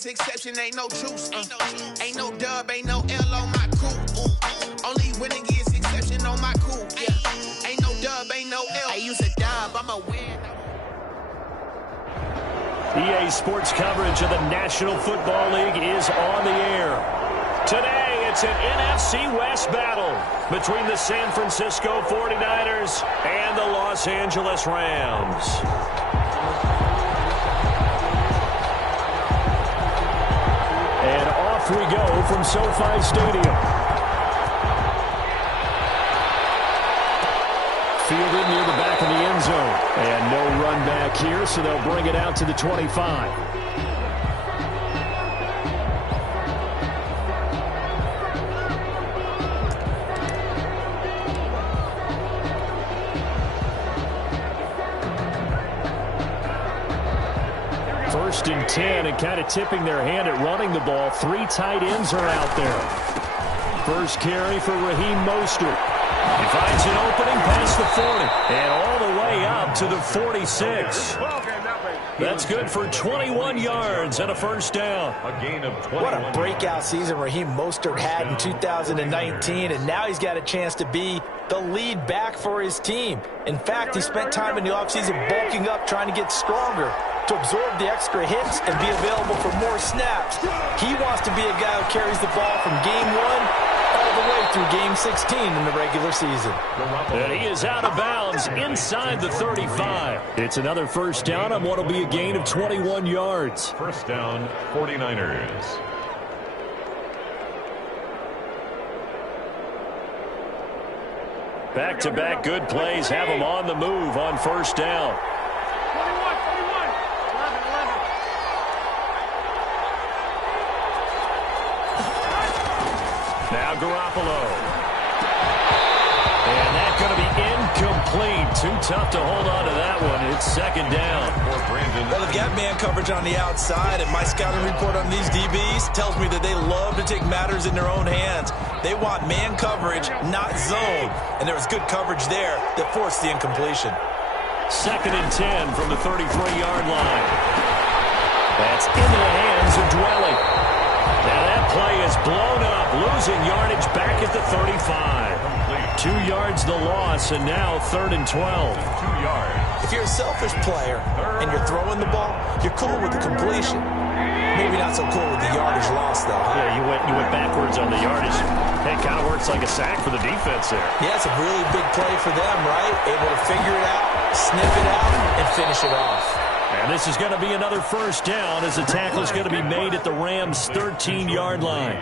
is exception, ain't no truce. Ain't no dub, ain't no L on my coupe. Only winning is exception on my coupe. Yeah. Ain't no dub, ain't no L. I use a dub, I'm a win. EA Sports coverage of the National Football League is on the air. Today, it's an NFC West battle between the San Francisco 49ers and the Los Angeles Rams. And off we go from SoFi Stadium. Fielded near the back of the end zone. And no run back here, so they'll bring it out to the 25. First and 10, and kind of tipping their hand at running the ball. 3 tight ends are out there. First carry for Raheem Mostert. He finds an opening past the 40 and all the way up to the 46. That's good for 21 yards and a first down. A gain of 21. What a breakout season Raheem Mostert had in 2019, and now he's got a chance to be the lead back for his team. In fact, he spent time in the offseason bulking up, trying to get stronger to absorb the extra hits and be available for more snaps. He wants to be a guy who carries the ball from game 1 all the way through game 16 in the regular season. And he is out of bounds inside the 35. It's another first down on what will be a gain of 21 yards. First down, 49ers. Back-to-back good plays have them on the move on first down. Now Garoppolo. And that's going to be incomplete. Too tough to hold on to that one. It's second down. Well, they've got man coverage on the outside, and my scouting report on these DBs tells me that they love to take matters in their own hands. They want man coverage, not zone. And there was good coverage there that forced the incompletion. Second and 10 from the 33-yard line. That's into the hands of Dwelly. Now that play is blown up, losing yardage back at the 35. 2 yards the loss, and now third and 12. 2 yards. If you're a selfish player and you're throwing the ball, you're cool with the completion. Maybe not so cool with the yardage loss, though. Yeah, you went backwards on the yardage. It kind of works like a sack for the defense there. Yeah, it's a really big play for them, right? Able to figure it out, sniff it out, and finish it off. And this is going to be another first down as the tackle is going to be made at the Rams' 13-yard line.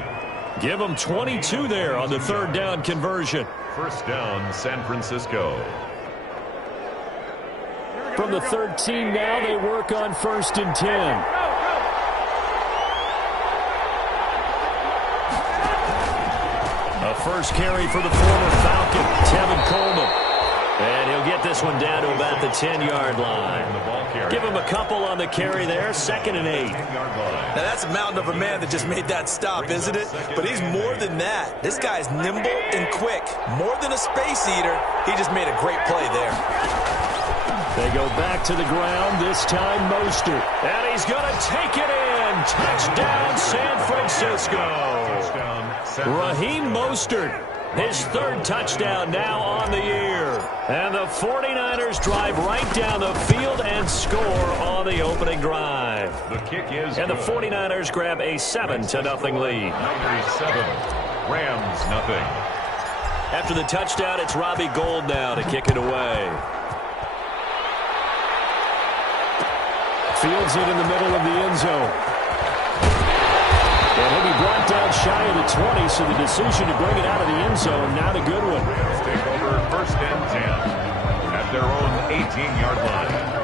Give them 22 there on the third down conversion. First down, San Francisco. From the 13 now, they work on first and 10. A first carry for the former Falcon, Tevin Coleman. And he'll get this one down to about the 10-yard line. Give him a couple on the carry there, second and 8. Now that's a mountain of a man that just made that stop, isn't it? But he's more than that. This guy's nimble and quick. More than a space eater, he just made a great play there. They go back to the ground, this time Mostert. And he's going to take it in. Touchdown, San Francisco. Raheem Mostert. His third touchdown now on the year. And the 49ers drive right down the field and score on the opening drive. The kick is and the 49ers grab a 7-0 lead. Niners 7, Rams nothing. After the touchdown, it's Robbie Gould now to kick it away. Fields it in the middle of the end zone. And he'll be brought down shy of the 20, so the decision to bring it out of the end zone, not a good one. Rams take over first and 10 at their own 18-yard line.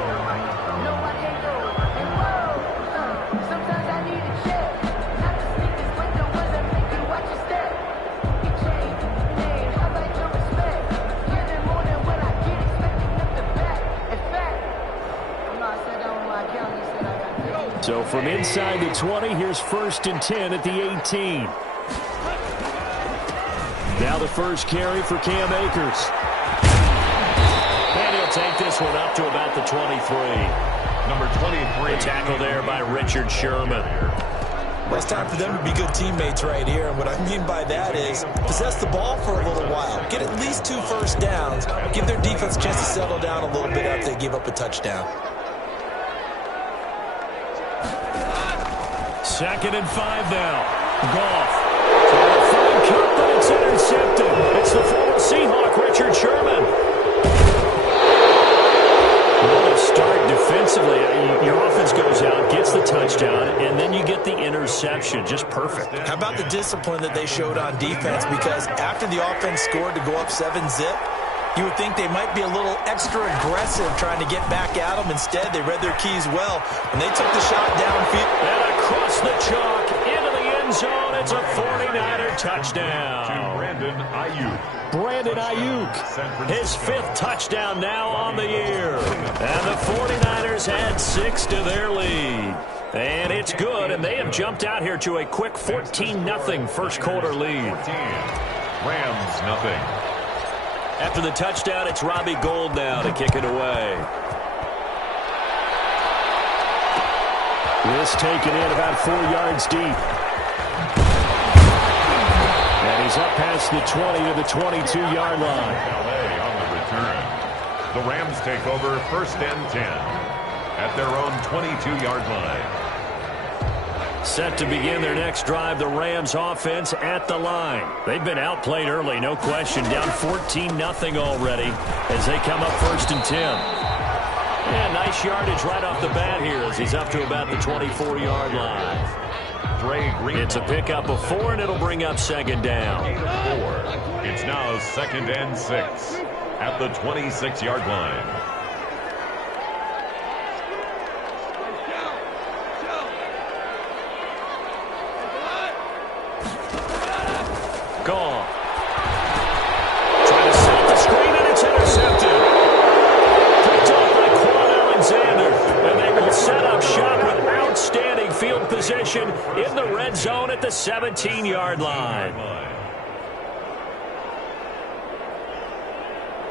So from inside the 20, here's first and 10 at the 18. Now the first carry for Cam Akers. And he'll take this one up to about the 23. Number 23. The tackle there by Richard Sherman. Well, it's time for them to be good teammates right here. And what I mean by that is possess the ball for a little while. Get at least 2 first downs. Give their defense a chance to settle down a little bit after they give up a touchdown. 2nd and 5 now. Goff. Trying to find but it's intercepted. It's the former Seahawk, Richard Sherman. What a start defensively. Your offense goes out, gets the touchdown, and then you get the interception. Just perfect. How about the discipline that they showed on defense? Because after the offense scored to go up 7-zip, you would think they might be a little extra aggressive trying to get back at them. Instead, they read their keys well, and they took the shot downfield. And across the chalk, into the end zone. It's a 49er touchdown. To Brandon Ayuk. Brandon Ayuk, his 5th touchdown now on the year. And the 49ers add 6 to their lead. And it's good, and they have jumped out here to a quick 14-0 first quarter lead. 14. Rams nothing. After the touchdown, it's Robbie Gould now to kick it away. This taken in about 4 yards deep. And he's up past the 20 to the 22-yard line. LA on the return. The Rams take over 1st and 10 at their own 22-yard line. Set to begin their next drive, the Rams offense at the line. They've been outplayed early, no question. Down 14-0 already as they come up 1st and 10. And nice yardage right off the bat here as he's up to about the 24-yard line. It's a pickup of 4, and it'll bring up 2nd down. It's now 2nd and 6 at the 26-yard line. Goff. Trying to set the screen, and it's intercepted. Picked up by Quan Alexander. And they will set up shop with outstanding field position in the red zone at the 17-yard line.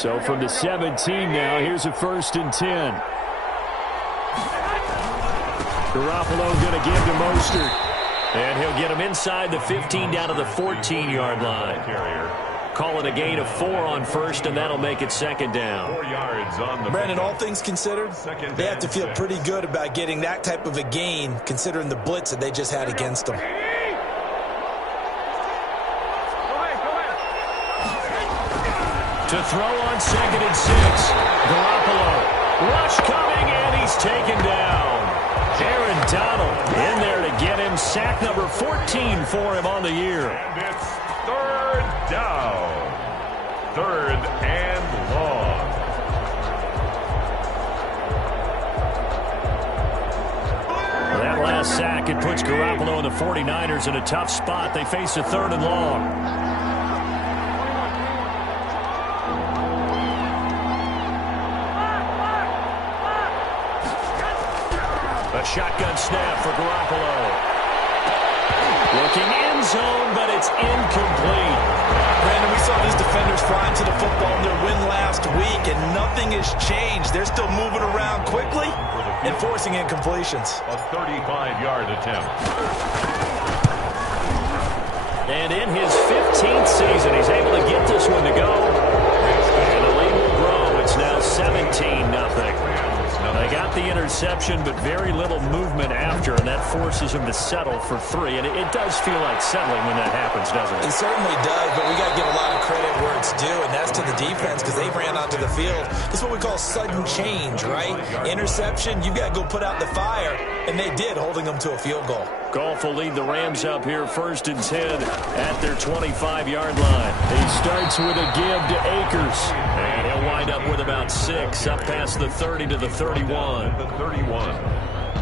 So from the 17 now, here's a 1st and 10. Garoppolo going to give to Mostert. And he'll get him inside the 15 down to the 14-yard line. Call it a gain of 4 on 1st, and that'll make it 2nd down. 4 yards on the Brandon, all things considered, they have to feel pretty good about getting that type of a gain, considering the blitz that they just had against them. To throw on 2nd and 6. Garoppolo. Rush coming, and he's taken down. Aaron Donald in there to get him. Sack number 14 for him on the year. And it's 3rd down. 3rd and long. That last sack, it puts Garoppolo and the 49ers in a tough spot. They face a 3rd and long. A shotgun snap for Garoppolo. Looking end zone, but it's incomplete. Brandon, we saw these defenders flying to the football in their win last week, and nothing has changed. They're still moving around quickly and forcing incompletions. A 35-yard attempt. And in his 15th season, he's able to get this one to go. And the lead will grow. It's now 17-0. They got the interception, but very little movement after, and that forces him to settle for 3. And it does feel like settling when that happens, doesn't it? It certainly does, but we got to give a lot of credit where it's due, and that's to the defense because they ran onto the field. It's what we call sudden change, right? Interception, you got to go put out the fire, and they did, holding them to a field goal. Goff will lead the Rams up here 1st and 10 at their 25-yard line. He starts with a give to Akers. And he'll wind up with about 6 up past the 30 to the 31. The 31.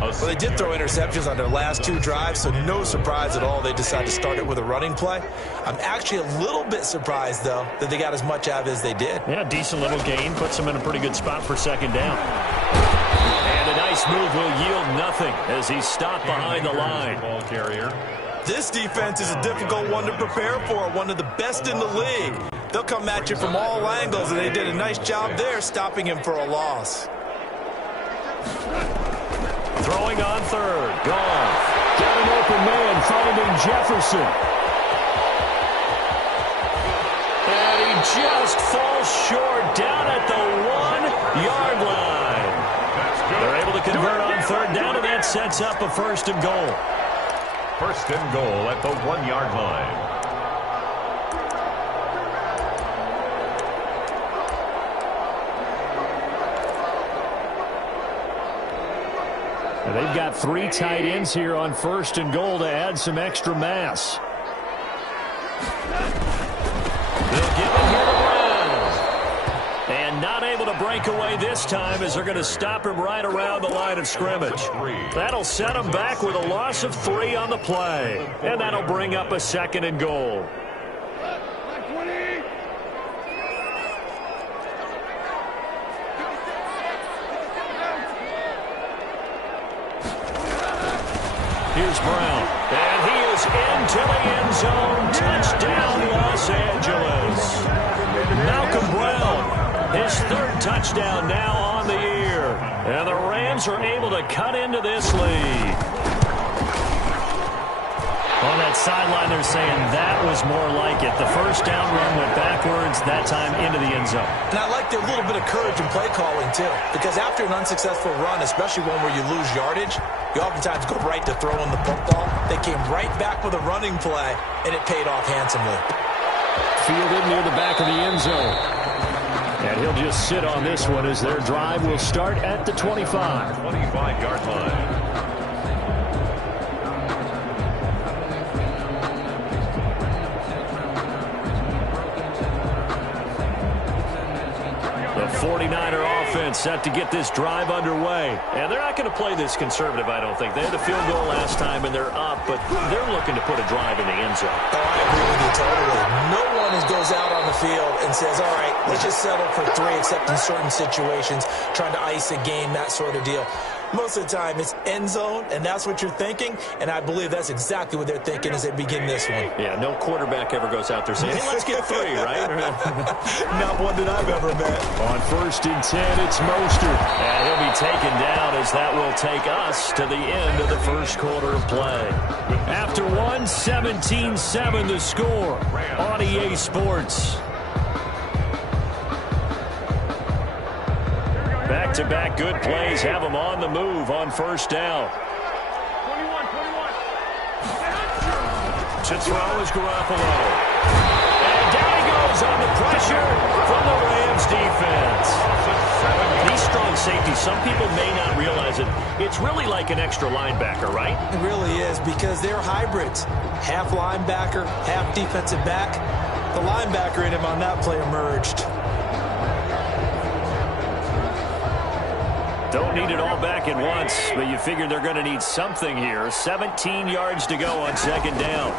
Well, they did throw interceptions on their last 2 drives, so no surprise at all they decided to start it with a running play. I'm actually a little bit surprised, though, that they got as much out of it as they did. Yeah, decent little gain. Puts them in a pretty good spot for 2nd down. And a nice move will yield nothing as he's stopped behind the line. Ball carrier. This defense is a difficult one to prepare for, one of the best in the league. They'll come at you from all angles, and they did a nice job there stopping him for a loss. Throwing on 3rd. Goff. Got an open man finding Jefferson. And he just falls short down at the 1-yard line. They're able to convert on third down, and that sets up a first and goal. First and goal at the 1-yard line. And they've got 3 tight ends here on first and goal to add some extra mass. They'll give it here to Brown. And not able to break away this time as they're going to stop him right around the line of scrimmage. That'll set him back with a loss of 3 on the play. And that'll bring up a second and goal. Here's Brown, and he is into the end zone. Touchdown, Los Angeles. Malcolm Brown, his 3rd touchdown now on the year. And the Rams are able to cut into this lead. On that sideline, they're saying that was more like it. The first down run went backwards, that time into the end zone. And I like their little bit of courage in play calling, too. Because after an unsuccessful run, especially one where you lose yardage, you oftentimes go right to throwing the football. They came right back with a running play, and it paid off handsomely. Fielded near the back of the end zone. And he'll just sit on this one as their drive will start at the 25. 25-yard line. The 49er offense set to get this drive underway. And they're not going to play this conservative, I don't think. They had the field goal last time, and they're up, but they're looking to put a drive in the end zone. Oh, I agree with you totally. No one goes out on the field and says, all right, let's just settle for 3, except in certain situations, trying to ice a game, that sort of deal. Most of the time, it's end zone, and that's what you're thinking, and I believe that's exactly what they're thinking as they begin this one. Yeah, no quarterback ever goes out there saying, hey, let's get 3, right? Not one that I've ever met. On first and 10, it's Mostert. And he'll be taken down as that will take us to the end of the first quarter of play. After 1, 17-7 the score on EA Sports. Back-to-back good plays have them on the move on first down. To throw is Garoppolo. And down he goes on the pressure from the Rams defense. These strong safeties, some people may not realize it. It's really like an extra linebacker, right? It really is, because they're hybrids. Half linebacker, half defensive back. The linebacker in him on that play emerged. Don't need it all back at once, but you figure they're going to need something here. 17 yards to go on second down.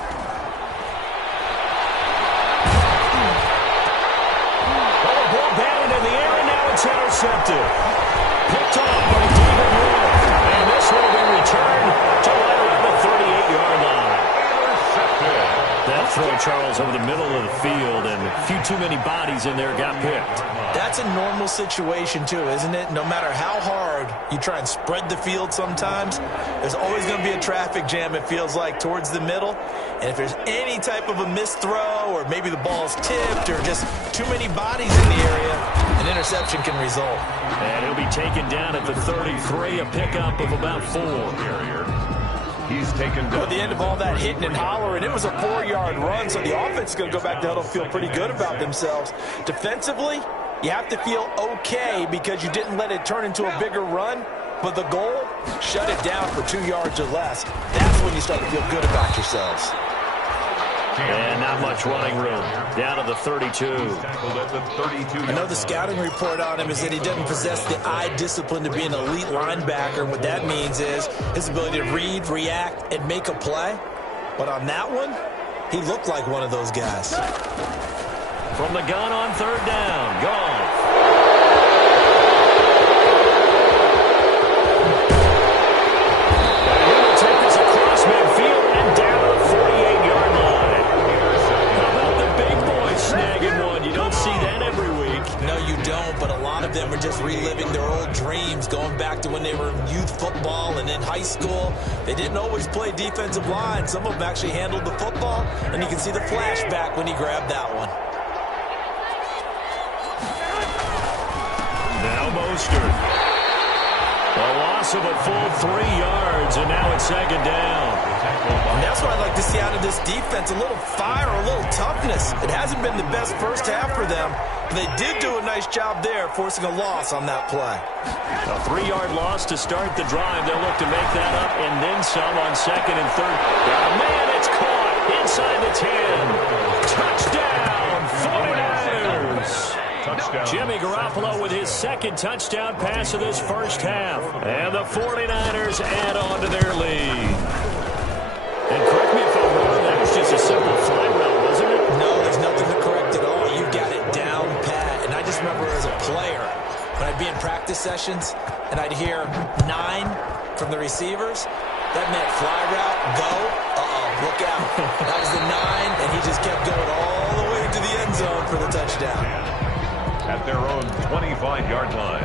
Oh, the ball batted in the air, and now it's intercepted. Picked off by David Moore. And this will be returned to right around the 38-yard line. That throw, Charles, over the middle of the field, and a few too many bodies in there got picked. That's a normal situation, too, isn't it? No matter how hard you try and spread the field sometimes, there's always going to be a traffic jam, it feels like, towards the middle. And if there's any type of a missed throw, or maybe the ball's tipped, or just too many bodies in the area, an interception can result. And he'll be taken down at the 33, a pickup of about 4. He's taken down. At the end of all that hitting and hollering, it was a 4-yard run, so the offense is going to go back to huddle, feel pretty good about themselves. Defensively, you have to feel okay because you didn't let it turn into a bigger run, but the goal, shut it down for 2 yards or less. That's when you start to feel good about yourselves. And not much running room. Down to the 32. I know the scouting report on him is that he doesn't possess the eye discipline to be an elite linebacker. What that means is his ability to read, react, and make a play. But on that one, he looked like one of those guys. From the gun on third down. Gone. And he will take this across midfield and down to the 48-yard line. How about the big boy snagging one? You don't see that every week. No, you don't, but a lot of them are just reliving their old dreams. things going back to when they were in youth football and in high school. They didn't always play defensive line. Some of them actually handled the football, and you can see the flashback when he grabbed that one. Now Mostert. A loss of a full 3 yards, and now it's second down. And that's what I'd like to see out of this defense, a little fire, a little toughness. It hasn't been the best first half for them, but they did do a nice job there, forcing a loss on that play. A 3-yard loss to start the drive. They'll look to make that up and then some on second and third. Oh, man, it's caught inside the 10. Touchdown, 49ers. Touchdown. Jimmy Garoppolo with his second touchdown pass of this first half. And the 49ers add on to their lead. And correct me if I'm wrong, that was just a simple fly route, wasn't it? No, there's nothing to correct at all. You got it down pat. And I just remember as a player, when I'd be in practice sessions and I'd hear 9 from the receivers, that meant fly route, go, look out. That was the 9, and he just kept going all the way to the end zone for the touchdown. At their own 25-yard line.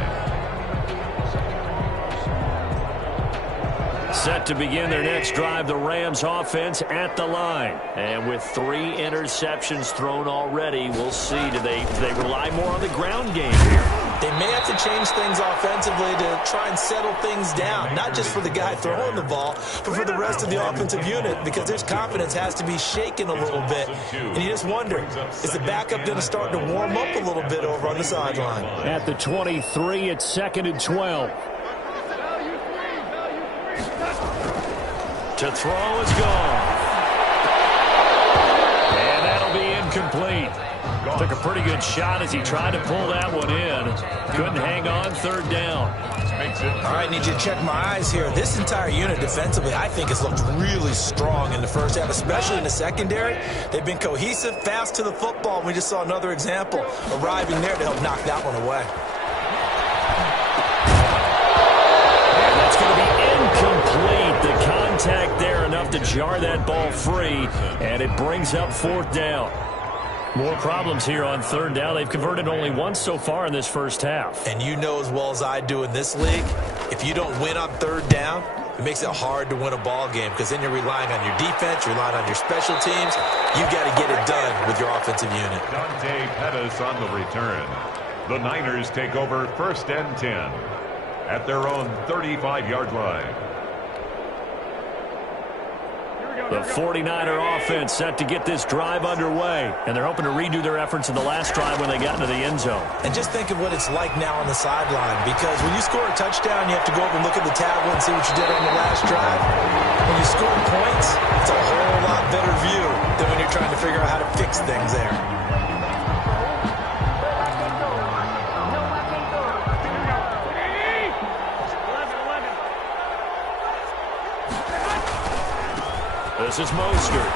Set to begin their next drive, the Rams offense at the line. And with 3 interceptions thrown already, we'll see. Do they rely more on the ground game here? They may have to change things offensively to try and settle things down, not just for the guy throwing the ball, but for the rest of the offensive unit, because their confidence has to be shaken a little bit. And you just wonder, is the backup going to start to warm up a little bit over on the sideline? At the 23, it's 2nd and 12. To throw is gone. And that'll be incomplete. Took a pretty good shot as he tried to pull that one in. Couldn't hang on, third down. All right, need you to check my eyes here. This entire unit defensively, I think, has looked really strong in the first half, especially in the secondary. They've been cohesive, fast to the football. We just saw another example arriving there to help knock that one away. And that's going to be incomplete. The contact there enough to jar that ball free, and it brings up 4th down. More problems here on 3rd down. They've converted only once so far in this first half. And you know as well as I do in this league, if you don't win on 3rd down, it makes it hard to win a ball game because then you're relying on your defense, you're relying on your special teams. You've got to get it done with your offensive unit. Dante Pettis on the return. The Niners take over 1st and 10 at their own 35-yard line. The 49er offense set to get this drive underway, and they're hoping to redo their efforts in the last drive when they got into the end zone. And just think of what it's like now on the sideline, because when you score a touchdown, you have to go over and look at the tablet and see what you did on the last drive. When you score points, it's a whole lot better view than when you're trying to figure out how to fix things there. This is Mostert.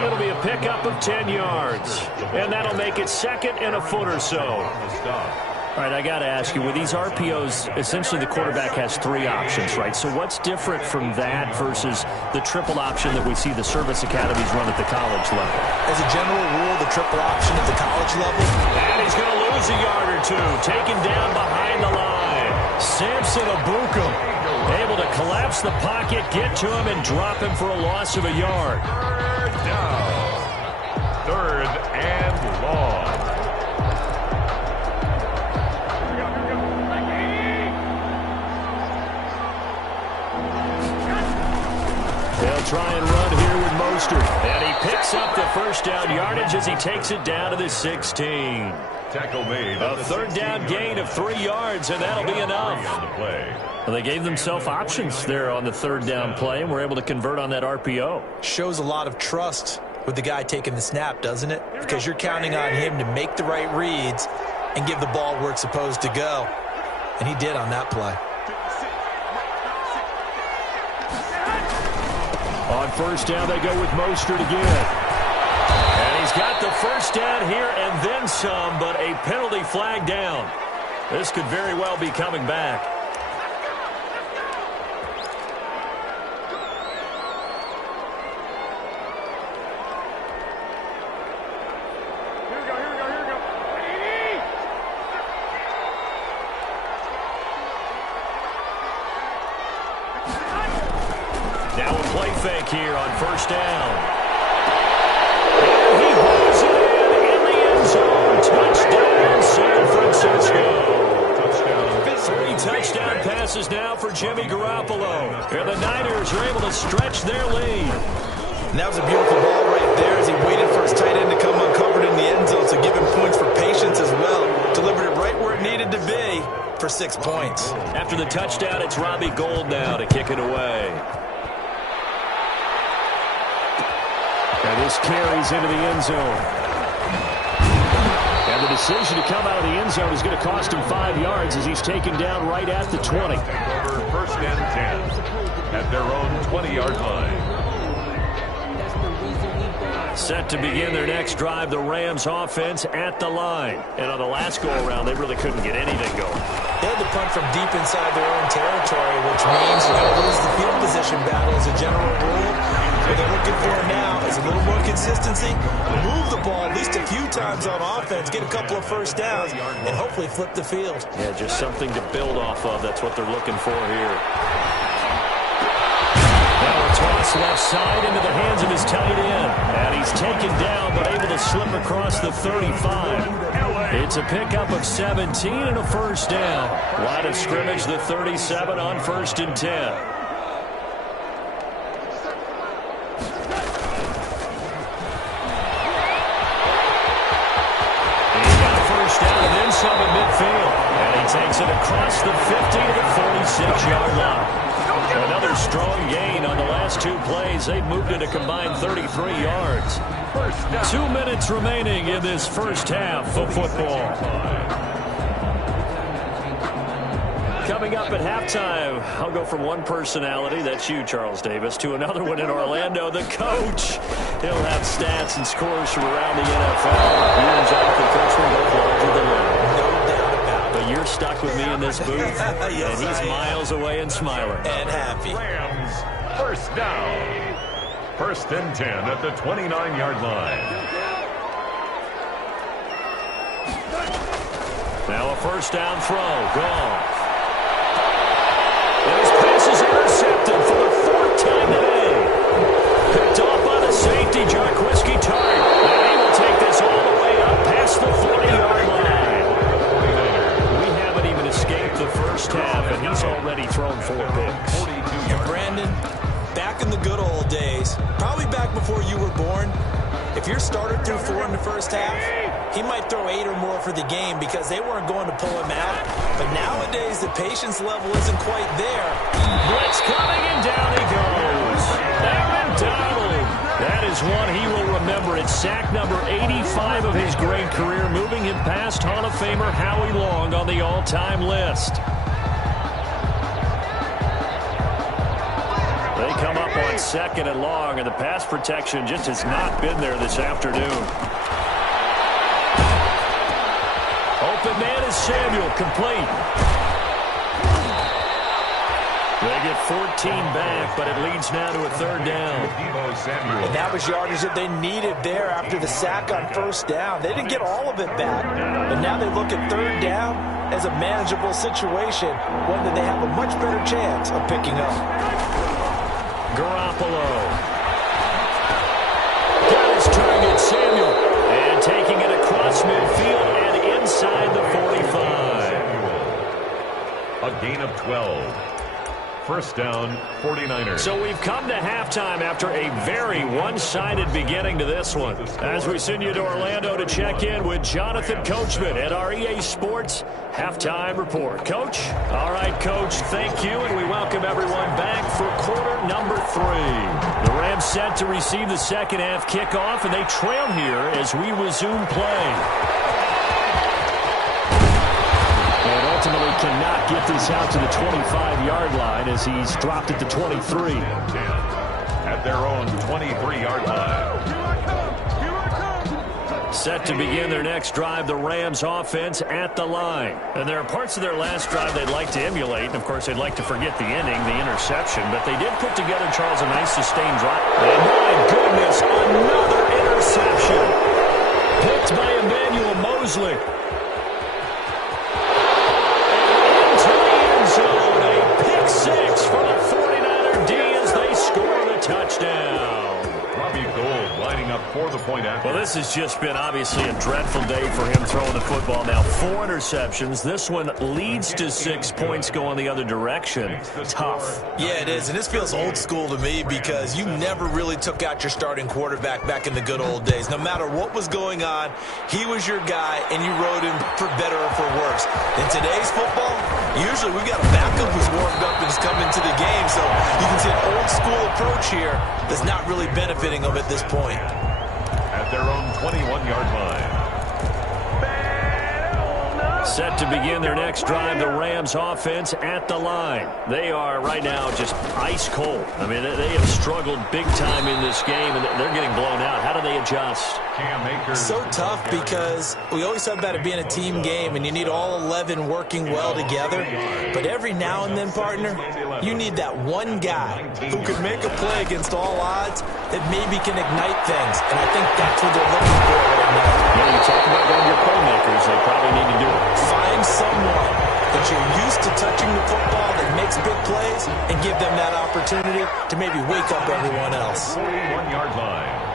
It'll be a pickup of 10 yards. And that'll make it 2nd and a foot or so. All right, I got to ask you, with these RPOs, essentially the quarterback has 3 options, right? So what's different from that versus the triple option that we see the service academies run at the college level? As a general rule, the triple option at the college level. And he's going to lose a yard or 2. Taken down behind the line. Samson Ebukam able to collapse the pocket, get to him, and drop him for a loss of a yard. 3rd down. 3rd and long. They'll try and run here with Mostert. And he picks up the first down yardage as he takes it down to the 16. Tackle made. A 3rd down gain of 3 yards, and that'll be enough. On the play. Well, they gave themselves options there on the 3rd down play, and were able to convert on that RPO. Shows a lot of trust with the guy taking the snap, doesn't it? Because you're counting on him to make the right reads and give the ball where it's supposed to go. And he did on that play. On 1st down, they go with Mostert again. And he's got the first down here and then some, but a penalty flag down. This could very well be coming back. Now a play fake here on first down. And he hauls it in the end zone. Touchdown, San Francisco. Three touchdown passes now for Jimmy Garoppolo. And the Niners are able to stretch their lead. And that was a beautiful ball right there as he waited for his tight end to come uncovered in the end zone, so give him points for patience as well. Delivered it right where it needed to be for 6 points. After the touchdown, it's Robbie Gould now to kick it away. And this carries into the end zone. And the decision to come out of the end zone is going to cost him 5 yards as he's taken down right at the 20. Over first and 10 at their own 20-yard line. Set to begin their next drive, the Rams offense at the line. And on the last go-around, they really couldn't get anything going. They had to punt from deep inside their own territory, which means you're going to lose the field position battle as a general rule. What they're looking for now is a little more consistency, move the ball at least a few times on offense, get a couple of first downs, and hopefully flip the field. Yeah, just something to build off of. That's what they're looking for here. Now a toss left side into the hands of his tight end. And he's taken down but able to slip across the 35. It's a pickup of 17 and a first down. Line of scrimmage, the 37 on first and 10. Some at midfield, and he takes it across the 50 to the 46-yard line. Another strong gain on the last 2 plays. They've moved it a combined 33 yards. 2 minutes remaining in this first half of football. Coming up at halftime, I'll go from one personality, that's you, Charles Davis, to another one in Orlando, the coach. He'll have stats and scores from around the NFL. You and Jonathan Coachman both larger than life. But you're stuck with me in this booth, yes, and he's miles away and smiling. And happy. Rams, first down. First and 10 at the 29-yard line. Now a first down throw. Gone. And his pass is intercepted for the 4th time today. Picked off by the safety, Jarquiski Tartt. And he will take this all the way up past the 40-yard line. We haven't even escaped the first half, and he's already thrown 4 picks. And Brandon, back in the good old days, probably back before you were born, if your starter threw 4 in the first half, he might throw 8 or more for the game because they weren't going to pull him out. But nowadays, the patience level isn't quite there. Blitz coming, and down he goes. Aaron Donald. That is one he will remember. It's sack number 85 of his great career, moving him past Hall of Famer Howie Long on the all-time list. They come up on 2nd and long, and the pass protection just has not been there this afternoon. Open man is Samuel, complete. They get 14 back, but it leads now to a 3rd down. And that was yardage that they needed there after the sack on first down. They didn't get all of it back, but now they look at 3rd down as a manageable situation, one that they have a much better chance of picking up. Garoppolo. Got his target, Samuel. And taking it across midfield and inside the 45. A gain of 12. First down, 49ers. So we've come to halftime after a very one-sided beginning to this one. As we send you to Orlando to check in with Jonathan Coachman at our EA Sports Halftime Report. Coach? All right, Coach, thank you, and we welcome everyone back for quarter number 3. The Rams set to receive the second half kickoff, and they trail here as we resume play. And ultimately cannot get this out to the 25-yard line as he's dropped at the 23. At their own 23-yard line. Set to begin their next drive, the Rams offense at the line. And there are parts of their last drive they'd like to emulate. And, of course, they'd like to forget the ending, the interception. But they did put together, Charles, a nice sustained drive. And, my goodness, another interception. Picked by Emmanuel Mosley. And into the end zone, a pick 6 for the 49er D as they score touchdown. Robbie Gould lining up for the point after. Well, this has just been obviously a dreadful day for him throwing the football. Now 4 interceptions. This one leads to 6 points going the other direction. Tough. Yeah, it is, and this feels old school to me because you never really took out your starting quarterback back in the good old days. No matter what was going on, he was your guy, and you rode him for better or for worse. In today's football, usually we've got a backup who's warmed up and has come into the game, so you can see an old school approach here that's not really benefiting them at this point. At their own 21-yard line. Set to begin their next drive, the Rams offense at the line. They are right now just ice cold. I mean, they have struggled big time in this game, and they're getting blown out. How do they adjust? So tough because we always talk about it being a team game, and you need all 11 working well together. But every now and then, partner, you need that one guy who could make a play against all odds that maybe can ignite things. And I think that's what they're looking for right now. Yeah, you talk about going to your playmakers. They probably need to do it. Find someone that you're used to touching the football that makes big plays and give them that opportunity to maybe wake up everyone else. 41-yard line.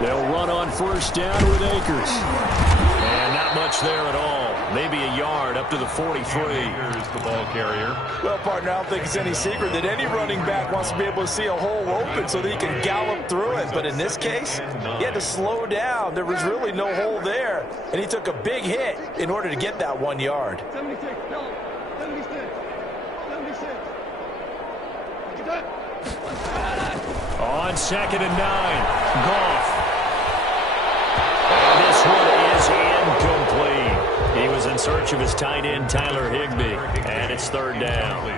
They'll run on first down with Akers. And not much there at all. Maybe a yard up to the 43. Here's the ball carrier. Well, partner, I don't think it's any secret that any running back wants to be able to see a hole open so that he can gallop through it. But in this case, he had to slow down. There was really no hole there. And he took a big hit in order to get that 1 yard. On 2nd and 9, Goff. And this one is incomplete. He was in search of his tight end, Tyler Higbee, and it's 3rd down.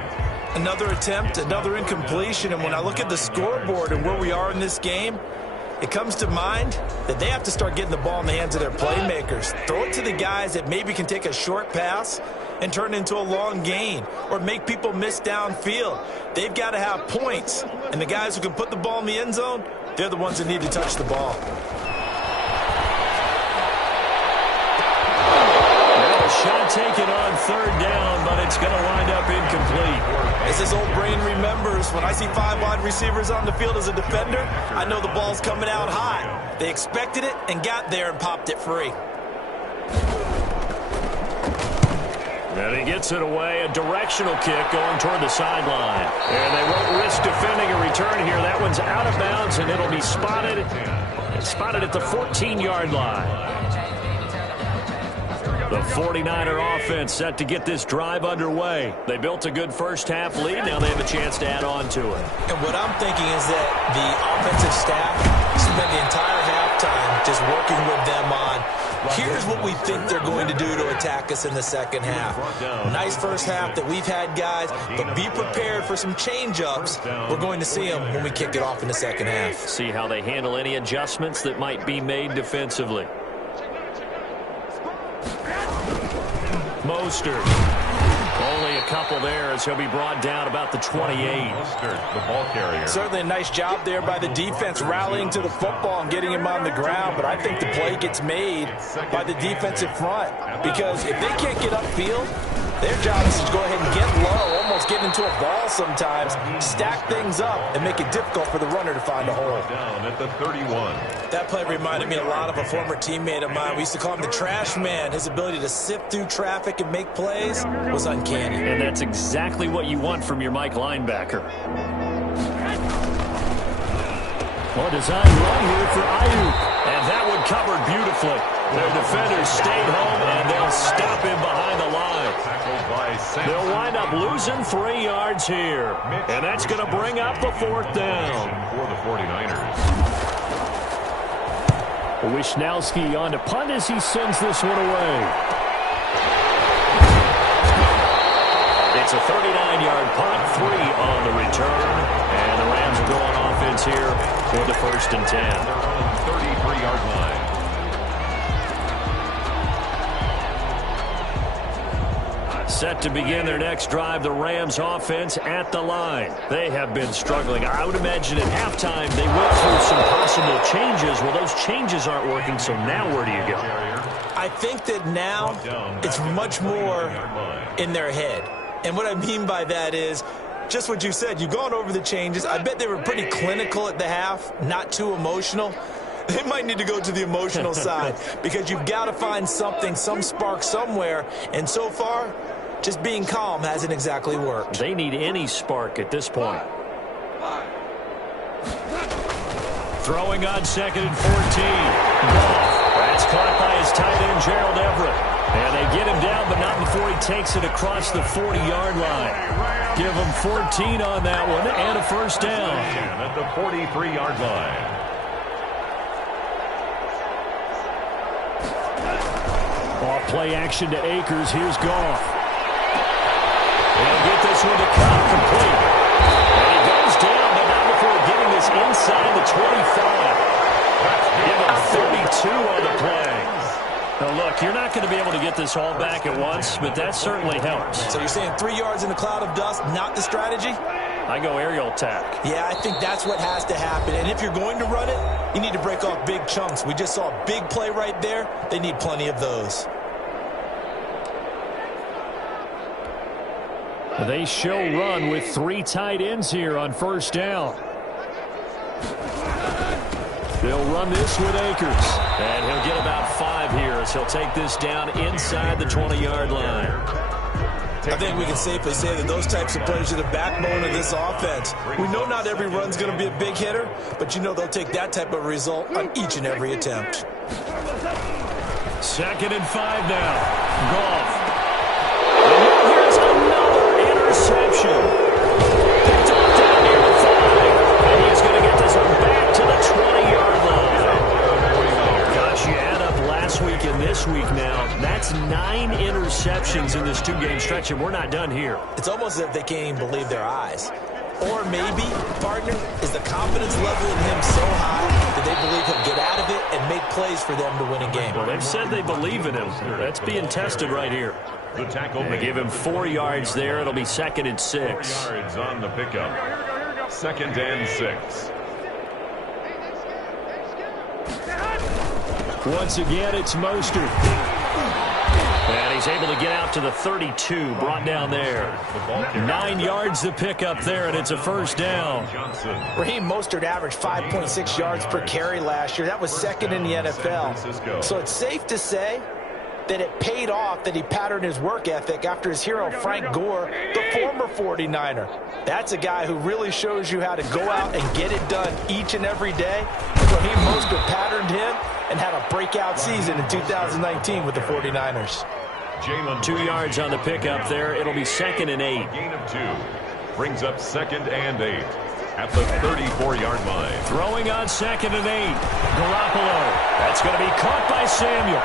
Another attempt, another incompletion, and when I look at the scoreboard and where we are in this game, it comes to mind that they have to start getting the ball in the hands of their playmakers. Throw it to the guys that maybe can take a short pass and turn it into a long gain or make people miss downfield. They've got to have points, and the guys who can put the ball in the end zone, they're the ones that need to touch the ball. Shot taken on 3rd down, but it's going to wind up incomplete. As his old brain remembers, when I see 5 wide receivers on the field as a defender, I know the ball's coming out high. They expected it and got there and popped it free. And he gets it away, a directional kick going toward the sideline. And they won't risk defending a return here. That one's out of bounds, and it'll be spotted at the 14-yard line. The 49er offense set to get this drive underway. They built a good first-half lead. Now they have a chance to add on to it. And what I'm thinking is that the offensive staff spent the entire halftime just working with them on, here's what we think they're going to do to attack us in the second half. Nice first half that we've had, guys, but be prepared for some change-ups. We're going to see them when we kick it off in the second half. See how they handle any adjustments that might be made defensively. Mostert. Only a couple there as he'll be brought down about the 28. Mostert, the ball carrier. Certainly a nice job there by the defense rallying to the football and getting him on the ground, but I think the play gets made by the defensive front because if they can't get upfield, their job is to go ahead and get low, almost get into a ball sometimes, stack things up, and make it difficult for the runner to find a hole. Down at the 31. That play reminded me a lot of a former teammate of mine. We used to call him the trash man. His ability to sift through traffic and make plays was uncanny. And that's exactly what you want from your Mike linebacker. Well, design run here for Ayuk. And that one covered beautifully. Their defenders stayed home, and they'll stop him behind the line. They'll wind up losing 3 yards here. And that's going to bring up the 4th down. For the 49ers. Wisnowski on to punt as he sends this one away. It's a 39-yard punt, 3 on the return. And the Rams are going offense here for the 1st and 10. They're on the 33-yard line. Set to begin their next drive, the Rams offense at the line. They have been struggling. I would imagine at halftime they went through some possible changes. Well, those changes aren't working, so now where do you go? I think that now it's much more in their head. And what I mean by that is just what you said. You've gone over the changes. I bet they were pretty clinical at the half, not too emotional. They might need to go to the emotional side because you've got to find something, some spark somewhere. And so far, just being calm hasn't exactly worked. They need any spark at this point. Throwing on 2nd and 14. That's caught by his tight end, Gerald Everett. And they get him down, but not before he takes it across the 40-yard line. Give him 14 on that one and a first down. At the 43-yard line. Off play action to Akers. Here's Goff. He'll get this one to Cobb complete. And he goes down, but not before getting this inside the 25. Give him 32 on the play. Now, look, you're not going to be able to get this all back at once, but that certainly helps. So you're saying 3 yards in a cloud of dust, not the strategy? I go aerial attack. Yeah, I think that's what has to happen. And if you're going to run it, you need to break off big chunks. We just saw a big play right there. They need plenty of those. They show run with 3 tight ends here on first down. They'll run this with Akers. And he'll get about 5 here as he'll take this down inside the 20-yard line. I think we can safely say that those types of plays are the backbone of this offense. We know not every run's going to be a big hitter, but you know they'll take that type of result on each and every attempt. 2nd and 5 now. Goff. And here's another interception. Picked off down near the 5. And he's going to get this one back to the 20-yard line. Gosh, you add up last week and this week now. That's 9 interceptions in this 2-game stretch, and we're not done here. It's almost as if they can't even believe their eyes. Or maybe, partner, is the confidence level in him so high that they believe he'll get out of it and make plays for them to win a game. Well, they've said they believe in him. That's being tested right here. The tackle. They give him 4 yards there. It'll be 2nd and 6. 4 yards on the pickup. 2nd and 6. Once again, it's Mostert. And he's able to get out to the 32, brought down there. 9 yards to pick up there, and it's a first down. Raheem Mostert averaged 5.6 yards per carry last year. That was 2nd in the NFL. So it's safe to say that it paid off that he patterned his work ethic after his hero Frank Gore, the former 49er. That's a guy who really shows you how to go out and get it done each and every day. Raheem Mostert patterned him and had a breakout season in 2019 with the 49ers. 2 yards on the pickup there. It'll be 2nd and 8. Gain of 2. Brings up 2nd and 8 at the 34-yard line. Throwing on 2nd and 8. Garoppolo. That's going to be caught by Samuel.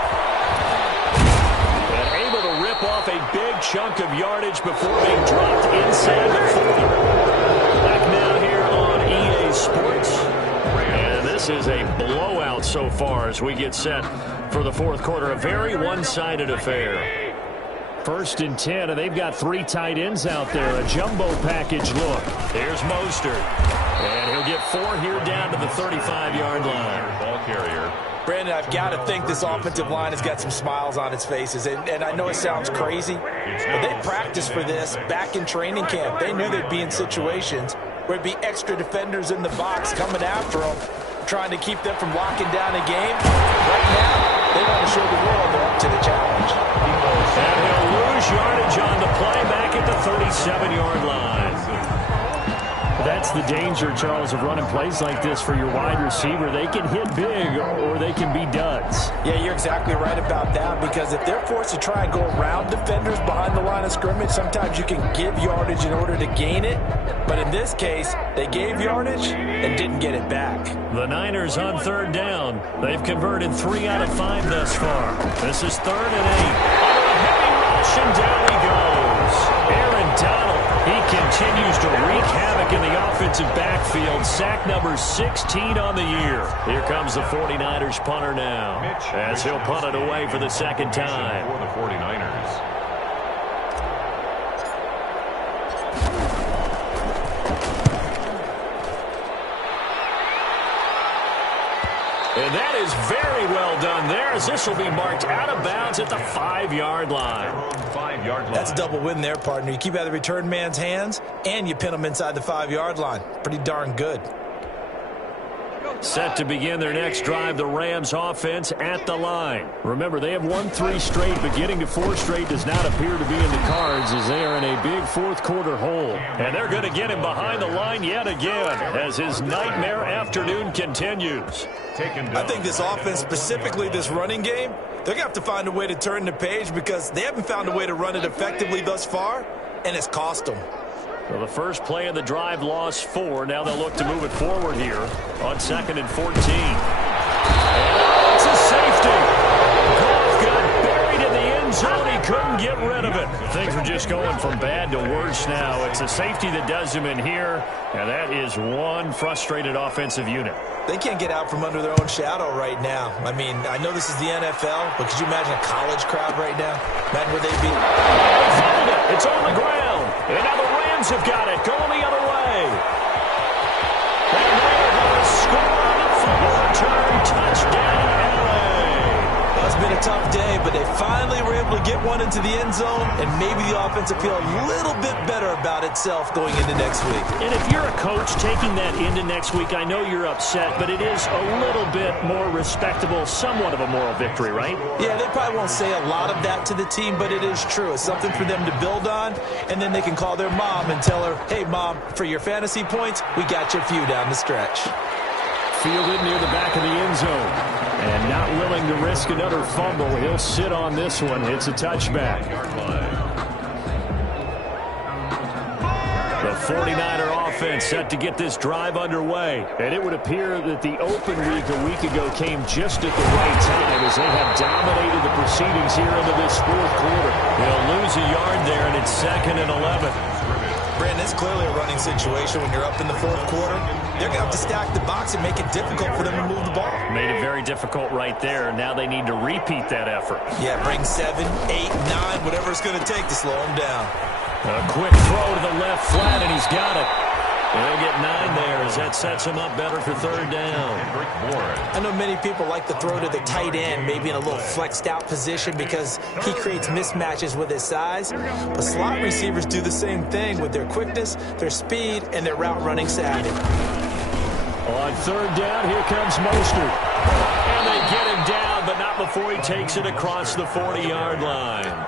And able to rip off a big chunk of yardage before being dropped inside the 40. Back now here on EA Sports. And this is a blowout so far as we get set for the fourth quarter. A very one-sided affair. 1st and 10, and they've got 3 tight ends out there. A jumbo package look. There's Mostert. And he'll get 4 here down to the 35-yard line. Ball carrier. Brandon, I've got to think this offensive line has got some smiles on its faces. And I know it sounds crazy, but they practiced for this back in training camp. They knew they'd be in situations where it'd be extra defenders in the box coming after them, trying to keep them from locking down a game. Right now, they want to show the world they're up to the challenge. And he'll lose yardage on the play back at the 37-yard line. That's the danger, Charles, of running plays like this for your wide receiver. They can hit big or they can be duds. Yeah, you're exactly right about that, because if they're forced to try and go around defenders behind the line of scrimmage, sometimes you can give yardage in order to gain it. But in this case, they gave yardage and didn't get it back. The Niners on 3rd down. They've converted 3 out of 5 thus far. This is 3rd and 8. Heavy rush, and down he goes. Aaron Donald, he continues to wreak havoc in the offensive backfield. Sack number 16 on the year. Here comes the 49ers punter now, as he'll punt it away for the 2nd time. For the 49ers. And that is very well done there, as this will be marked out of bounds at the 5-yard line. 5-yard line. That's a double win there, partner. You keep out of the return man's hands, and you pin him inside the 5-yard line. Pretty darn good. Set to begin their next drive, the Rams offense at the line. Remember, they have won 3 straight, but getting to 4 straight does not appear to be in the cards as they are in a big fourth-quarter hole. And they're going to get him behind the line yet again as his nightmare afternoon continues. I think this offense, specifically this running game, they're going to have to find a way to turn the page because they haven't found a way to run it effectively thus far, and it's cost them. So the first play of the drive lost 4. Now they'll look to move it forward here on 2nd and 14. And it's a safety. Goff got buried in the end zone. He couldn't get rid of it. Things are just going from bad to worse now. It's a safety that does him in here, and that is one frustrated offensive unit. They can't get out from under their own shadow right now. I mean, I know this is the NFL, but could you imagine a college crowd right now? Imagine where they'd be. They found it. It's on the ground. And now the Rams have got it. Going the other way. And they're going to score on the fumble return. Touchdown, LA. Well, it's been a tough day, but they finally were able to get one into the end zone, and maybe the offense will feel a little bit better about itself going into next week. And if you're a coach taking that into next week, I know you're upset, but it is a little bit more respectable, somewhat of a moral victory, right? Yeah, they probably won't say a lot of that to the team, but it is true. It's something for them to build on, and then they can call their mom and tell her, hey, Mom, for your fantasy points, we got you a few down the stretch. Fielded near the back of the end zone. And not willing to risk another fumble. He'll sit on this one. It's a touchback. The 49er offense set to get this drive underway. And it would appear that the open week a week ago came just at the right time as they have dominated the proceedings here into this fourth quarter. They'll lose a yard there, and it's 2nd and 11. Brandon, it's clearly a running situation when you're up in the fourth quarter. They're going to have to stack the box and make it difficult for them to move the ball. Made it very difficult right there. Now they need to repeat that effort. Yeah, bring 7, 8, 9, whatever it's going to take to slow them down. A quick throw to the left flat, and he's got it. They'll get 9 there as that sets him up better for 3rd down. I know many people like to throw to the tight end, maybe in a little flexed out position because he creates mismatches with his size. But slot receivers do the same thing with their quickness, their speed, and their route running savvy. On 3rd down, here comes Mostert. And they get him down, but not before he takes it across the 40-yard line.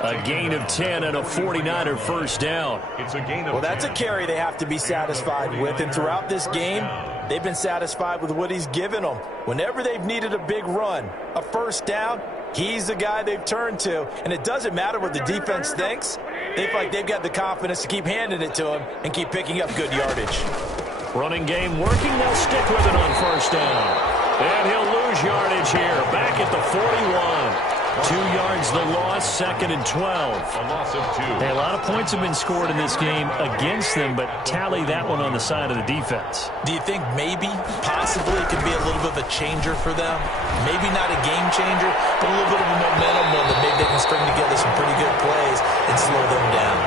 A gain of 10 and a 49er first down. It's a gain of Well, that's a carry they have to be satisfied with. And throughout this game, they've been satisfied with what he's given them. Whenever they've needed a big run, a first down, he's the guy they've turned to. And it doesn't matter what the defense thinks. They feel like they've got the confidence to keep handing it to him and keep picking up good yardage. Running game working. They'll stick with it on first down. And he'll lose yardage here. Back at the 41. 2 yards the loss, 2nd and 12. a loss of 2. Hey, a lot of points have been scored in this game against them, but tally that one on the side of the defense. Do you think maybe, possibly, it could be a little bit of a changer for them? Maybe not a game changer, but a little bit of a momentum one that maybe they can string together some pretty good plays and slow them down.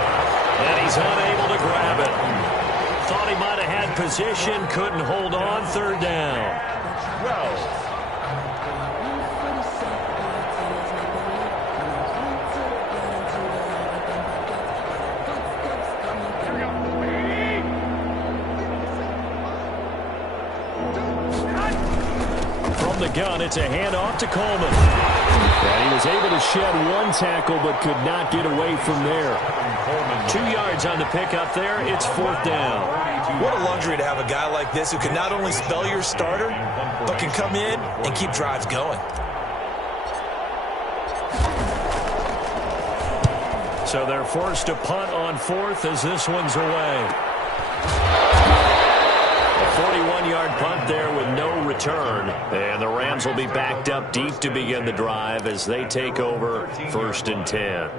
And he's unable to grab it. Thought he might have had position, couldn't hold on, 3rd down. 12. The gun, it's a handoff to Coleman. And he was able to shed 1 tackle but could not get away from there. 2 yards on the pickup there. It's 4th down. What a luxury to have a guy like this who can not only spell your starter, but can come in and keep drives going. So they're forced to punt on 4th as this one's away. 41-yard punt there with no return. And the Rams will be backed up deep to begin the drive as they take over 1st and 10.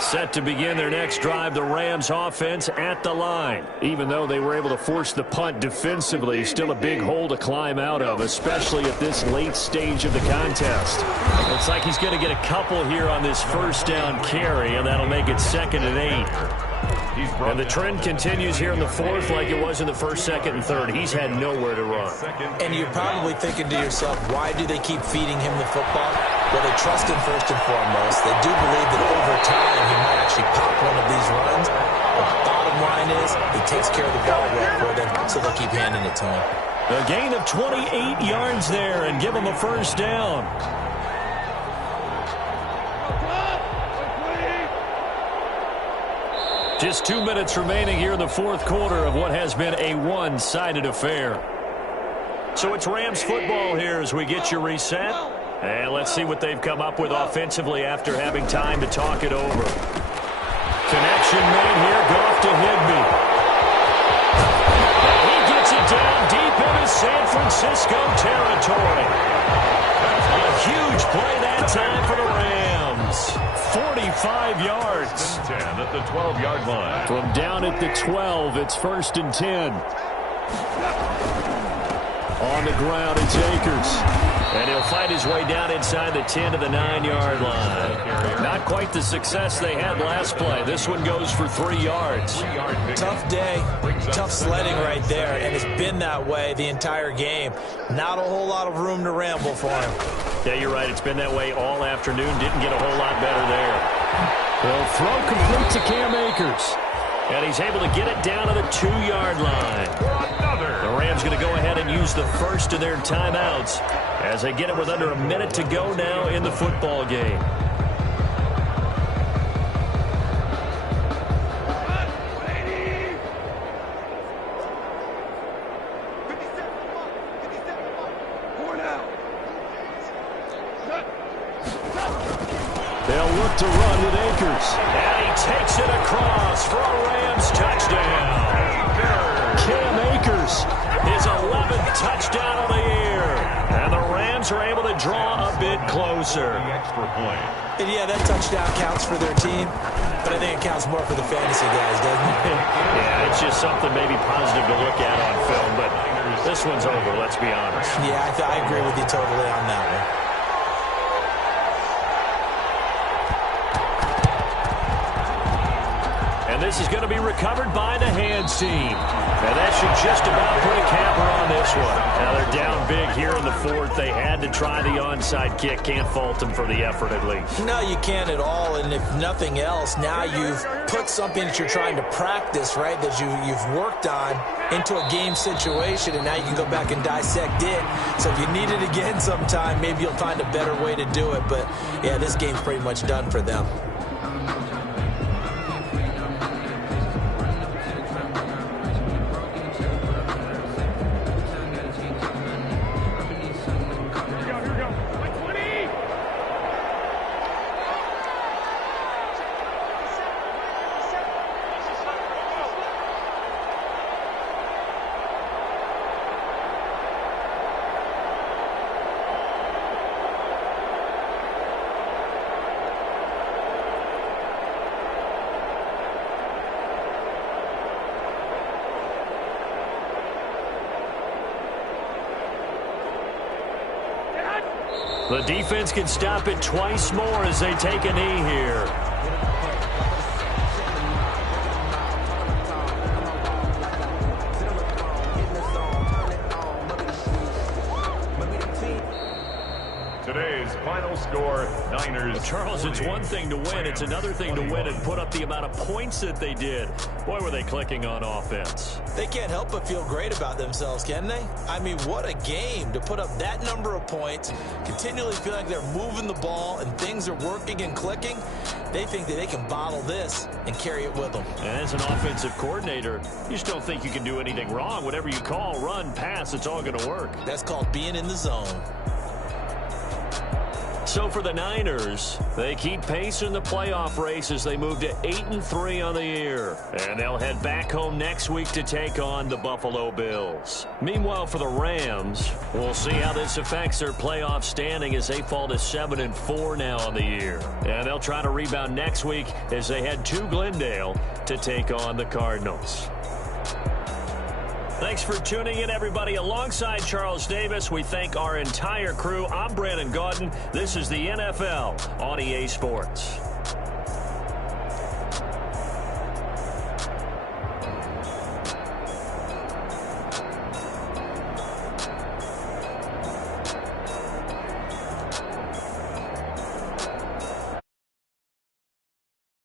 Set to begin their next drive, the Rams offense at the line. Even though they were able to force the punt defensively, still a big hole to climb out of, especially at this late stage of the contest. Looks like he's going to get a couple here on this first down carry, and that'll make it 2nd and 8. And the trend continues here in the fourth like it was in the first, second, and third. He's had nowhere to run. And you're probably thinking to yourself, why do they keep feeding him the football? Well, they trust him first and foremost. They do believe that over time he might actually pop one of these runs. The bottom line is he takes care of the ball well for them, so they'll keep handing it to him. A gain of 28 yards there and give him a first down. Just 2 minutes remaining here in the fourth quarter of what has been a one-sided affair. So it's Rams football here as we get you reset. And let's see what they've come up with offensively after having time to talk it over. Connection made here, Goff to Higbee. He gets it down deep into San Francisco territory. A huge play that time for the Rams. 45 yards. 10 at the 12-yard line. From down at the 12, it's 1st and 10. On the ground, it's Akers. And he'll fight his way down inside the 10 to the 9-yard line. Not quite the success they had last play. This one goes for 3 yards. Tough day, tough sledding right there, and it's been that way the entire game. Not a whole lot of room to ramble for him. Yeah, you're right. It's been that way all afternoon. Didn't get a whole lot better there. They'll throw complete to Cam Akers. And he's able to get it down to the 2-yard line. The Rams going to go ahead and use the first of their timeouts as they get it with under a minute to go now in the football game. They'll look to run with Akers. And he takes it across for a Rams touchdown. Cam Akers, his 11th touchdown of the year. And the Rams are able to draw a bit closer. Extra point. And yeah, that touchdown counts for their team, but I think it counts more for the fantasy guys, doesn't it? Yeah, it's just something maybe positive to look at on film, but this one's over, let's be honest. Yeah, I agree with you totally on that one. This is going to be recovered by the hands team. And that should just about put a capper on this one. Now they're down big here in the fourth. They had to try the onside kick. Can't fault them for the effort at least. No, you can't at all. And if nothing else, now you've put something that you're trying to practice, right, that you've worked on into a game situation, and now you can go back and dissect it. So if you need it again sometime, maybe you'll find a better way to do it. But, yeah, this game's pretty much done for them. The defense can stop it twice more as they take a knee here. Today's final score, Niners. Charles, it's one thing to win. It's another thing to win and put up the amount of points that they did. Boy, were they clicking on offense. They can't help but feel great about themselves, can they? I mean, what a game to put up that number of points, continually feel like they're moving the ball and things are working and clicking. They think that they can bottle this and carry it with them. And as an offensive coordinator, you just don't think you can do anything wrong. Whatever you call, run, pass, it's all going to work. That's called being in the zone. So for the Niners, they keep pace in the playoff race as they move to 8-3 on the year. And they'll head back home next week to take on the Buffalo Bills. Meanwhile, for the Rams, we'll see how this affects their playoff standing as they fall to 7-4 now on the year. And they'll try to rebound next week as they head to Glendale to take on the Cardinals. Thanks for tuning in, everybody. Alongside Charles Davis, we thank our entire crew. I'm Brandon Gaudin. This is the NFL on EA Sports.